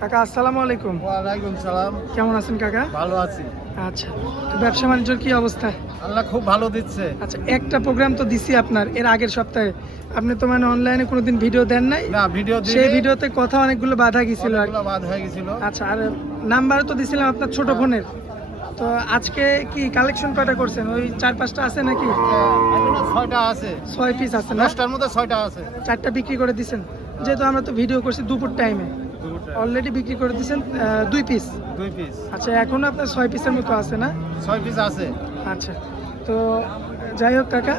কাকা আসসালামু আলাইকুম। ওয়ালাইকুম সালাম। কেমন আছেন কাকা? ভালো আছি। আচ্ছা তো ব্যবসা বাণিজ্যর কি অবস্থা? আল্লাহ খুব ভালো দিচ্ছে। আচ্ছা একটা প্রোগ্রাম তো দিছি আপনার এর আগের সপ্তাহে। আপনি তো মানে অনলাইনে কোনোদিন ভিডিও দেন নাই? না ভিডিও সেই ভিডিওতে কথা অনেকগুলো বাধা গেছিল আর। অনেকগুলো বাদ হয়ে আচ্ছা আর নাম্বার তো দিছিলাম আপনার ছোট ফোনের। তো আজকে কি কালেকশন কয়টা করছেন? ওই চার পাঁচটা আছে নাকি? ছয়টা আছে। ছয় পিস আছে দশটার মধ্যে ছয়টা আছে। চারটা বিক্রি করে দিছেন। যেহেতু আমরা তো ভিডিও করছি দুপুর টাইমে অলরেডি বিক্রি করে দিয়েছেন দুই পিস দুই পিস আচ্ছা এখনও আপনার ছয় পিসের মতো আছে না? ছয় পিস আছে। আচ্ছা তো যাই হোক কাকা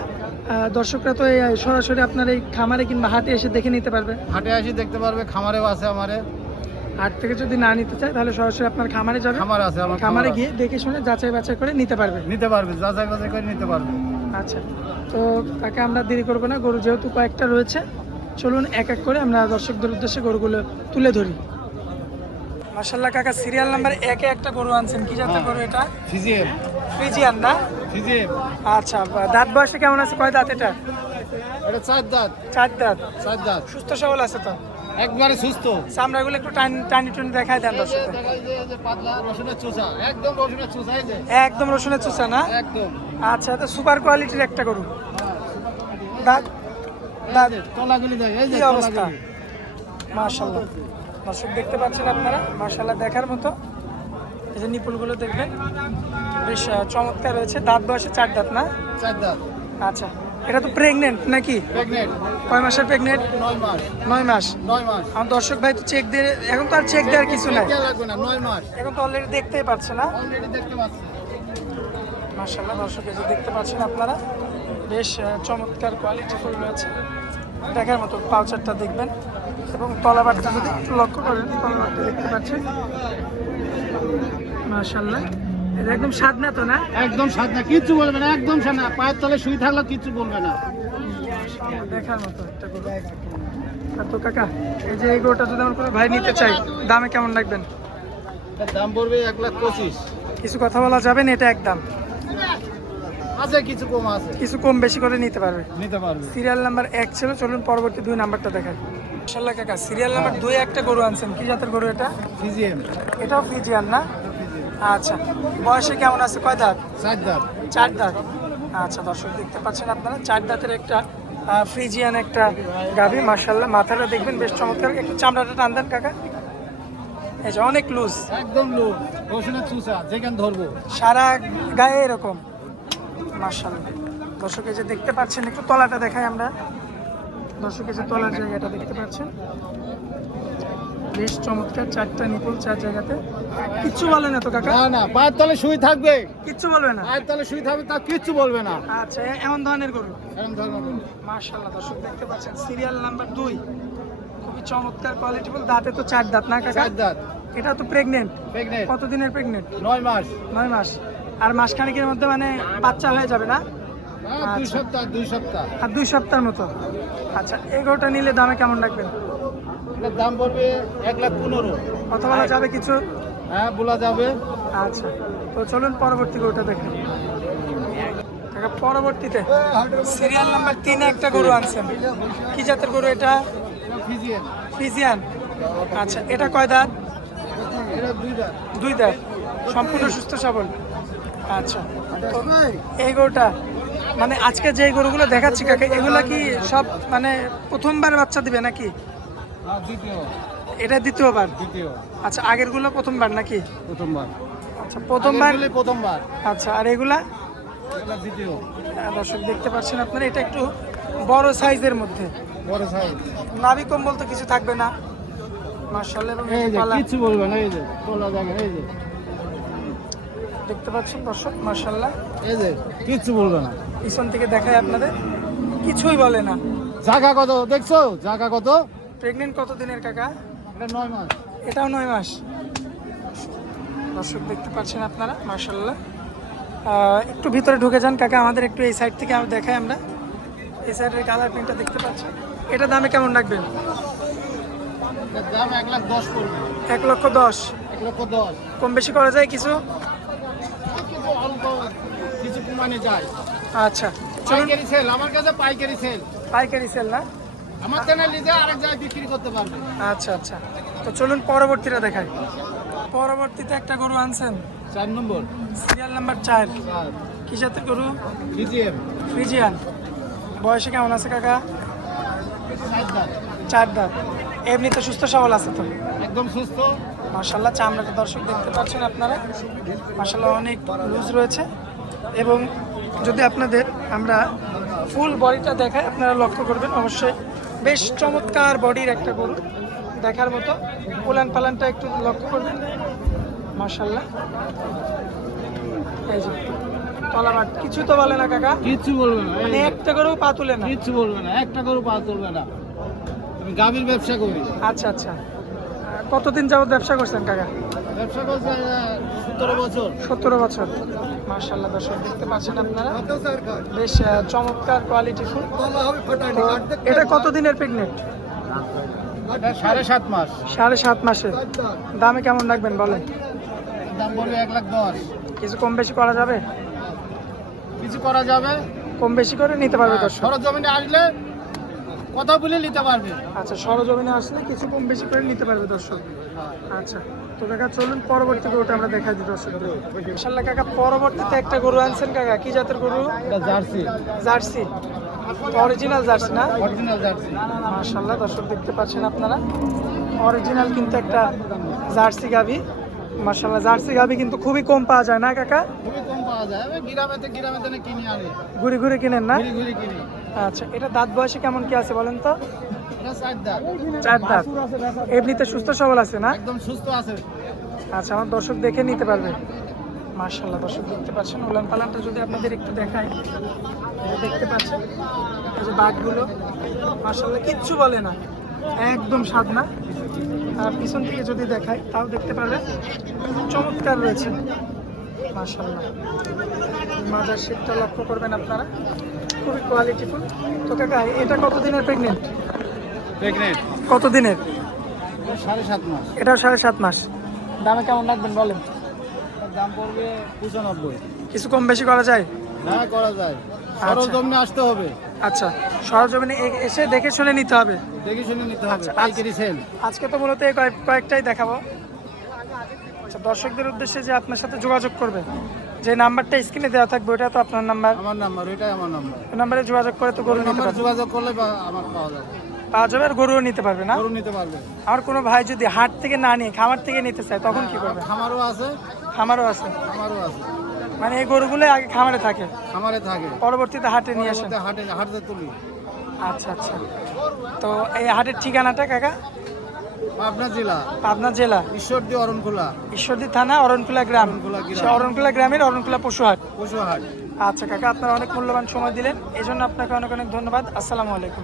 দর্শকরা তো এই সরাসরি আপনার এই খামারে কিংবা হাটে এসে দেখে নিতে পারবে। হাটে এসে দেখতে পারবে খামারেও আছে আমারে। হাট থেকে যদি না নিতে চায় তাহলে সরাসরি আপনার খামারে যাবে। খামার আছে আমার খামারে গিয়ে দেখে শুনে যাচাই বাছাই করে নিতে পারবে। নিতে পারবে যাচাই বাছাই করে নিতে পারবে। আচ্ছা তো তাকে আমরা দেরি করব না। গরু যেহেতু কয়েকটা রয়েছে চলুন এক এক করে আমরা দর্শকদের উদ্দেশ্যে গরুগুলো তুলে ধরি। মাসাল্লাহ কাকা সিরিয়াল নাম্বার একে একটা গরু আনছেন। কি জাতের গরু এটা? ফিজিএম ফ্রিজিয়ান না? ফিজিএম আচ্ছা দাঁত বয়সে কেমন আছে? কয় দাঁত এটা? এটা চার দাঁত। চার দাঁত। চার দাঁত। সুস্থ সবল আছে তো? একবারে সুস্থ। চামড়াগুলো একটু টানি টানি টুনি দেখায় দেন দর্শক দেখা যে পাতলা রসুনের চোষা। একদম রসুনের চোষা এই যে। একদম রসুনের চুষা না? একদম। আচ্ছা তো সুপার কোয়ালিটির একটা গরু। দাঁত দাঁত তলাগুলি দেখ এই যে অবস্থা। মাশাল্লাহ দর্শক দেখতে পাচ্ছেন আপনারা মাশাল্লাহ দেখার মতো। এই যে নিপুলগুলো দেখবেন বেশ চমৎকার রয়েছে দাঁত বয়সে চার দাঁত না? চার দাঁত। আচ্ছা এটা তো প্রেগনেন্ট নাকি? কয় মাসের প্রেগনেন্ট নয় মাস। আমার দর্শক ভাই তো চেক দিয়ে এখন তো আর চেক দেওয়ার কিছু নাই। এখন তো অলরেডি দেখতেই পাচ্ছে না? মার্শাল্লাহ দর্শক এই যে দেখতে পাচ্ছেন আপনারা বেশ চমৎকার কোয়ালিটি ফুল রয়েছে। দেখার মতো পাউচারটা দেখবেন। এবং তলাবারটা যদি একটু লক্ষ্য করেন তলাবারটা দেখতে পাচ্ছেন। মার্শাল্লাহ এটা একদম স্বাদ না তো না? একদম স্বাদ না কিচ্ছু বলবে না একদম স্বাদ না পায়ের তলে শুয়ে থাকলে কিচ্ছু বলবে না। দেখার মতো একটা তো কাকা এই যে এই গরুটা যদি আমার কোনো ভাই নিতে চাই দামে কেমন রাখবেন? দাম পড়বে এক লাখ পঁচিশ। কিছু কথা বলা যাবে না এটা একদম? আছে কিছু কম আছে। কিছু কম বেশি করে নিতে পারবে। নিতে পারবে। সিরিয়াল নাম্বার এক ছিল চলুন পরবর্তী দুই নাম্বারটা দেখাই। মাশাল্লাহ কাকা সিরিয়াল নাম্বার দুই একটা গরু আনছেন কি জাতের গরু এটা? ফিজিএম এটাও ফিজিয়ান না? আচ্ছা বয়সে কেমন আছে কয় দাঁত? চার দাম চার দাঁত। আচ্ছা দর্শক দেখতে পাচ্ছেন আপনারা চার দাঁতের একটা ফ্রিজিয়ান একটা গাভি মার্শাল্লাহ মাথাটা দেখবেন বেশ চমৎকার। একটু চামড়াটা টান দেন কাকা। এই যে অনেক লুজ একদম লো রসুনের চুষা যেখানে ধরবো। সারা গায়ে এরকম। মার্শাল্লাহ দর্শক এই যে দেখতে পাচ্ছেন একটু তলাটা দেখাই আমরা। দর্শক এই যে তলার জায়গাটা দেখতে পাচ্ছেন। বেশ চমৎকার চারটা নিপুল চার জায়গাতে। কিচ্ছু বলে না তো কাকা। না না পায়ের তলে শুয়ে থাকবে। কিচ্ছু বলবে না। পায়ের তলে শুয়ে থাকবে তা কিচ্ছু বলবে না। আচ্ছা এমন ধরনের গরু। এমন ধরনের গরু। মার্শাল্লাহ দর্শক দেখতে পাচ্ছেন সিরিয়াল নাম্বার দুই। খুবই চমৎকার কোয়ালিটিফুল দাঁতে তো চার দাঁত না কাকা? চার দাঁত। এটা তো প্রেগনেন্ট প্রেগনেন্ট কতদিনের প্রেগনেন্ট নয় মাস। নয় মাস। আর মাসখানেকের মধ্যে মানে বাচ্চা হয়ে যাবে না? হ্যাঁ, দুই আচ্ছা। সপ্তাহ দুই সপ্তাহ। আর দুই সপ্তাহের মতো? আচ্ছা এই গরুটা নিলে দামে কেমন রাখবেন? দাম পড়বে এক লাখ পনেরো। কথা বলা যাবে কিছু? হ্যাঁ বলা যাবে। আচ্ছা তো চলুন পরবর্তী গরুটা দেখুন পরবর্তীতে সিরিয়াল নাম্বার তিনে একটা গরু আনছেন। কি জাতের গরু এটা? ফিজিয়ান। আচ্ছা এটা কয় দাঁত। দুই দাঁত। সম্পূর্ণ সুস্থ সবল। আচ্ছা। এই গরুটা মানে আজকে যে গরুগুলো দেখাচ্ছি কাকে এগুলা কি সব মানে প্রথমবার বাচ্চা দিবে নাকি? হ্যাঁ এটা দ্বিতীয়বার? দ্বিতীয় আচ্ছা আগেরগুলো প্রথমবার নাকি? প্রথমবার। আচ্ছা প্রথমবার? প্রথমবার। আচ্ছা আর এগুলা? দ্বিতীয়। আহ, দর্শক দেখতে পাচ্ছেন আপনারা এটা একটু বড় সাইজের মধ্যে। বড় সাইজ। নাভি কম্বল তো কিছু থাকবে না। মার্শাল্লাহ এবং এই যে পালা। কিচ্ছু বলবে না এই যে তোলা যাবে এই যে। দেখতে পাচ্ছেন দর্শক মার্শাল্লাহ এই যে কিচ্ছু বলবে না। পিছন থেকে দেখায় আপনাদের। কিছুই বলে না। জায়গা কত দেখছ? জায়গা কত? প্রেগনেন্ট কত দিনের কাকা? এটা নয় মাস। এটাও নয় মাস। দর্শক দেখতে পাচ্ছেন আপনারা মার্শাল্লাহ একটু ভিতরে ঢুকে যান কাকা আমাদের একটু এই সাইড থেকে দেখাই আমরা। এই সাইডের কালার প্রিন্টটা দেখতে পাচ্ছি এটা দামে কেমন রাখবেন? দাম এক লাখ দশ এক লক্ষ দশ। এক লক্ষ দশ। কম বেশি করা যায় কিছু? অল্প কিছু কমানে যায় আচ্ছা। পাইকারি সেল আমার কাছে পাইকারি সেল পাইকারি সেল না? আমার চ্যানেল নিজে আরেক জায়গায় বিক্রি করতে পারবে। আচ্ছা আচ্ছা। তো চলুন পরবর্তীটা দেখাই। পরবর্তীতে একটা গরু আনছেন। চার নম্বর। সিরিয়াল নাম্বার চার। কি জাতের গরু? D G M Friesian. বয়সে কেমন আছে কাকা? চার দাঁত। এমনিতে সুস্থ সবল আছে তো? একদম সুস্থ। মার্শাল্লাহ চামড়াটা দর্শক দেখতে পাচ্ছেন আপনারা। মার্শাল্লাহ অনেক লুজ রয়েছে। এবং যদি আপনাদের আমরা ফুল বডিটা দেখাই আপনারা লক্ষ্য করবেন অবশ্যই বেশ চমৎকার বডির একটা গরু দেখার মতো। উলান পালানটা একটু লক্ষ্য করবেন। মার্শাল্লাহ এই যে তলাবাট কিছু তো বলে না কাকা? কিচ্ছু বলবে না মানে একটা গরু পা তুলে না? কিচ্ছু বলবে না একটা করে পা তুলবে না। আমি গাভীর ব্যবসা করি। আচ্ছা আচ্ছা। কতদিন যাবত ব্যবসা করছেন কাকা? ব্যবসা করছে সতেরো বছর। সতেরো বছর। মার্শাল্লাহ দর্শক দেখতে পাচ্ছেন আপনারা? বেশ চমৎকার কোয়ালিটি ফুল। এটা কত দিনের প্রেগনেন্ট সাড়ে সাত মাস। সাড়ে সাত মাসের দামে কেমন রাখবেন বলেন? দাম বলবে এক লাখ দশ। কিছু কম বেশি করা যাবে? কিছু করা যাবে। কম বেশি করে নিতে পারবে দর্শক। সরজমিনে আসলে কথা বলে নিতে পারবে। আচ্ছা সরজমিনে আসলে কিছু কম বেশি করে নিতে পারবে দর্শক। আচ্ছা তো কাকা চলুন পরবর্তী গরুটা আমরা দেখাই দিই দর্শকদের। মাশাল্লাহ কাকা পরবর্তীতে একটা গরু আনছেন কাকা। কি জাতের গরু? এটা জার্সি। জার্সি। অরিজিনাল জার্সি না? Original Jersey. মাশাল্লাহ দর্শক দেখতে পাচ্ছেন আপনারা। অরিজিনাল কিন্তু একটা জার্সি গাভি। মাশাল্লাহ জার্সি গাভি কিন্তু খুবই কম পাওয়া যায় না কাকা? খুবই কম পাওয়া যায়। আমি গ্রামেতে গ্রামেতে কিনে আনি। ঘুরে ঘুরে কিনেন না? ঘুরি ঘুরি কিনি। আচ্ছা এটা দাঁত বয়সে কেমন কি আছে বলেন তো? চার দাঁত। এমনিতে সুস্থ সবল আছে না? একদম সুস্থ আছে। আচ্ছা আমার দর্শক দেখে নিতে পারবে। মার্শাল্লাহ দর্শক দেখতে পাচ্ছেন। উলান পালানটা যদি আপনাদের একটু দেখায় দেখতে পাচ্ছেন? এই যে বাঘগুলো মার্শাল্লাহ কিচ্ছু বলে না। একদম স্বাদ না। আর পিছন থেকে যদি দেখায় তাও দেখতে পারবেন। চমৎকার রয়েছে। মার্শাল্লাহ মাজার শেপটা লক্ষ্য করবেন আপনারা। খুবই কোয়ালিটিফুল তো কাকা এটা কতদিনের প্রেগনেন্ট প্রেগনেন্ট কতদিনের? সাড়ে সাত মাস। এটাও সাড়ে সাত মাস। দামে কেমন রাখবেন বলেন? দাম পড়বে পঁচানব্বই। কিছু কম বেশি করা যায়? হ্যাঁ করা যায়। সরজমিনে আসতে হবে। আচ্ছা সরজমিনে এ- এসে দেখে শুনে নিতে হবে। দেখে শুনে নিতে হবে আচ্ছা, পাইকারি সেল। আজকে তো মূলত কয়েকটাই দেখাবো। আচ্ছা দর্শকদের উদ্দেশ্যে যে আপনার সাথে যোগাযোগ করবে যে নাম্বারটা স্ক্রিনে দেওয়া থাকবে ওটা তো আপনার নাম্বার? আমার নাম্বার ওইটাই আমার নাম্বার। নাম্বারে যোগাযোগ করে তো গরু নিতে পারবে। যোগাযোগ করলে আমার পাওয়া যাবে। পাওয়া যাবে আর গরুও নিতে পারবে না? গরু নিতে পারবে। আমার কোনো ভাই যদি হাট থেকে না নিয়ে খামার থেকে নিতে চায় তখন কি করবে? খামারও আছে। খামারও আছে। খামারও আছে। মানে এই গরুগুলো আগে খামারে থাকে? খামারে থাকে। পরবর্তীতে হাটে নিয়ে আসেন? হাটে হাটে তুলি। আচ্ছা আচ্ছা। তো এই হাটের ঠিকানাটা কাকা? পাবনা জেলা? পাবনা জেলা। ঈশ্বরদী অরণকুলা। ঈশ্বরদী থানা অরণকুলা গ্রাম। অরণকুলা গ্রাম। অরণকুলা গ্রামের অরণকুলা পশুহাট। পশুহাট। আচ্ছা কাকা আপনারা অনেক মূল্যবান সময় দিলেন। এই জন্য আপনাকে অনেক অনেক ধন্যবাদ। আসসালামু আলাইকুম।